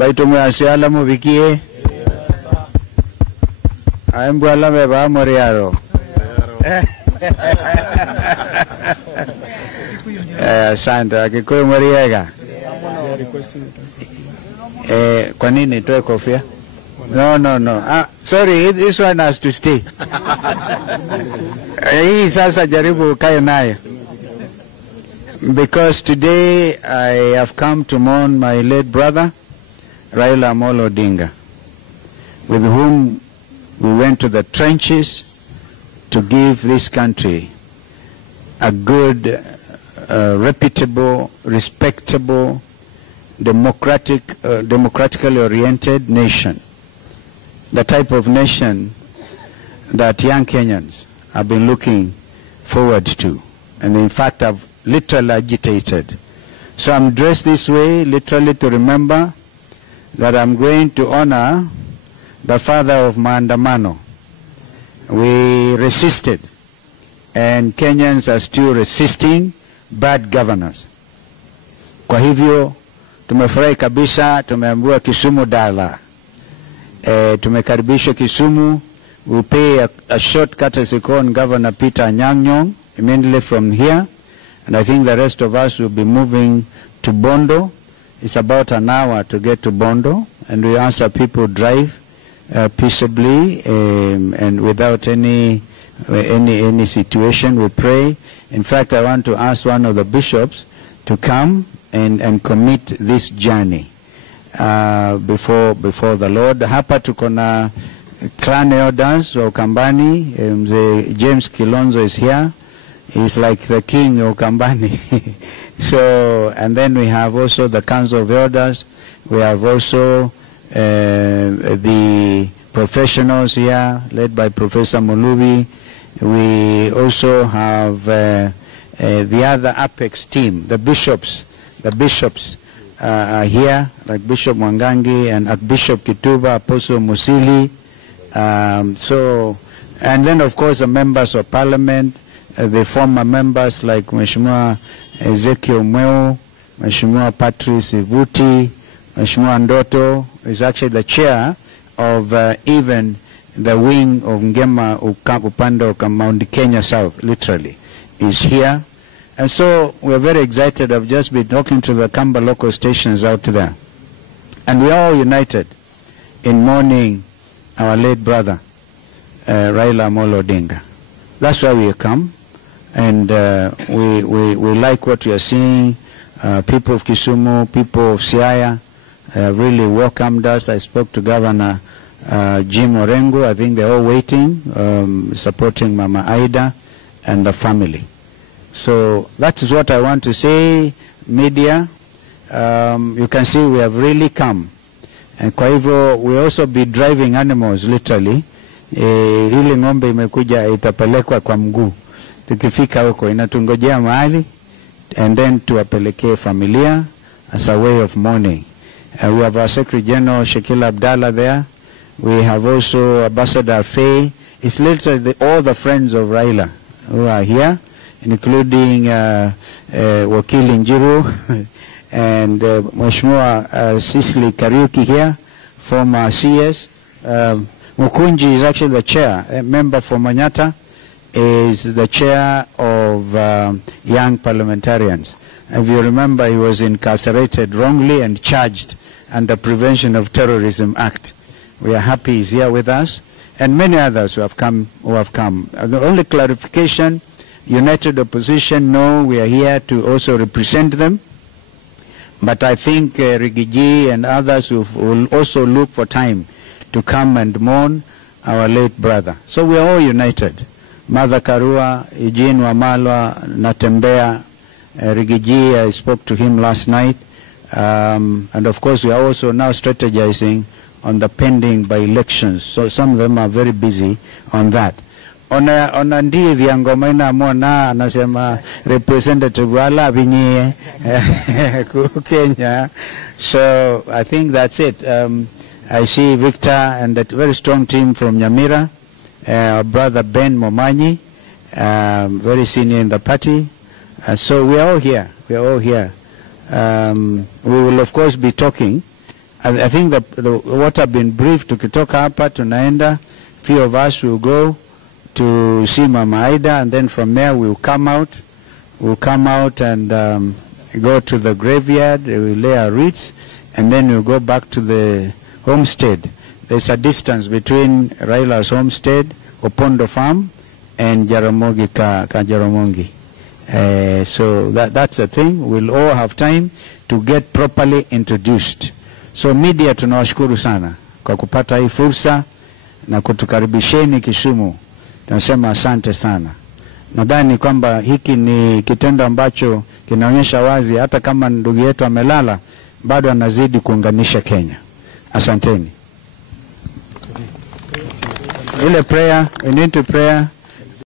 Baito mwasiala mubikie. Aimbwala meba moriaro. Santa Kikuyu moriega. Kwa nini toe kofia? No. Sorry, this one has to stay. Hii sasa jaribu kae nayo. Because today I have come to mourn my late brother, Raila Amolo Odinga, with whom we went to the trenches to give this country a good, reputable, respectable, democratically oriented nation. The type of nation that young Kenyans have been looking forward to, and in fact have literally agitated. So I'm dressed this way literally to remember that I'm going to honor the father of Maandamano. We resisted, and Kenyans are still resisting bad governance. Kwa hivyo tumefurahi kabisa, tumeambiwa Kisumu Dala. Tumekaribishwa Kisumu. We'll pay a short courtesy call on Governor Peter Anyang' Nyong'o immediately from here, and I think the rest of us will be moving to Bondo. It's about an hour to get to Bondo, and we ask that people drive peaceably and without any situation. We pray. In fact, I want to ask one of the bishops to come and commit this journey before the Lord. Hapa tuko na clan elders wa Ukambani. James Kilonzo is here. He's like the king of Ukambani. So, and then we have also the Council of Elders. We have also the professionals here, led by Professor Mulubi. We also have the other Apex team, the bishops. The bishops are here, like Bishop Mwangangi and Archbishop Kituba, Apostle Musili. And then of course the members of parliament, the former members like Mheshimiwa Ezekiel Mweo, Mheshimiwa Patrice Ivuti, Mheshimiwa Ndoto is actually the chair of even the wing of Ngema upande wa Mount Kenya South, literally, is here. And so we're very excited. I've just been talking to the Kamba local stations out there. And we are all united in mourning our late brother, Raila Amolo Odinga. That's why we come. And we like what we are seeing. People of Kisumu, people of Siaya really welcomed us. I spoke to Governor Jim Orengo. I think they're all waiting, supporting Mama Aida and the family. So that is what I want to say. Media, you can see we have really come. And kwa hivyo we also be driving animals literally. Hili ngombe imekuja itapelekwa kwa mguu. Tukifika huko inatungojea mahali and then tuwapelekee familia as a way of mourning. We have our Secretary General Shekila Abdallah there. We have also Ambassador Faye. It's literally all the friends of Raila who are here, including Wakili Njiru and Mheshimiwa Sisili Kariuki here, former CS. Mukunji is actually the chair. A member for Manyata is the chair of young parliamentarians. If you remember, he was incarcerated wrongly and charged under Prevention of Terrorism Act. We are happy he's here with us, and many others who have come. The only clarification, United Opposition, no, we are here to also represent them. But I think Rigiji and others will also look for time to come and mourn our late brother. So we are all united. Mother Karua, Eugene Wamalwa, Natembea, Rigiji, I spoke to him last night. And of course we are also now strategizing on the pending by-elections. So some of them are very busy on that. Ona ndiye viangomena mona anasema representative wala binye Kenya. So I think that's it. I see Victor and that very strong team from Nyamira, our brother Ben Momanyi, very senior in the party. So we are all here. We are all here. We will of course be talking I think what have been briefed, tukitoka hapa tunaenda, few of us will go to see Mama Aida, and then from there we'll come out and go to the graveyard, we'll lay our wreaths, and then we'll go back to the homestead. There's a distance between Raila's homestead, Opondo Farm, and Jaramogi Jaramogi. So that's the thing. We'll all have time to get properly introduced. So media tunawashukuru sana kwa kupata hii fursa na kutukaribisheni Kisumu. Tunasema asante sana. Nadhani kwamba hiki ni kitendo ambacho kinaonyesha wazi hata kama ndugu yetu amelala bado anazidi kuunganisha Kenya. Asanteni. Ile prayer, we need to prayer.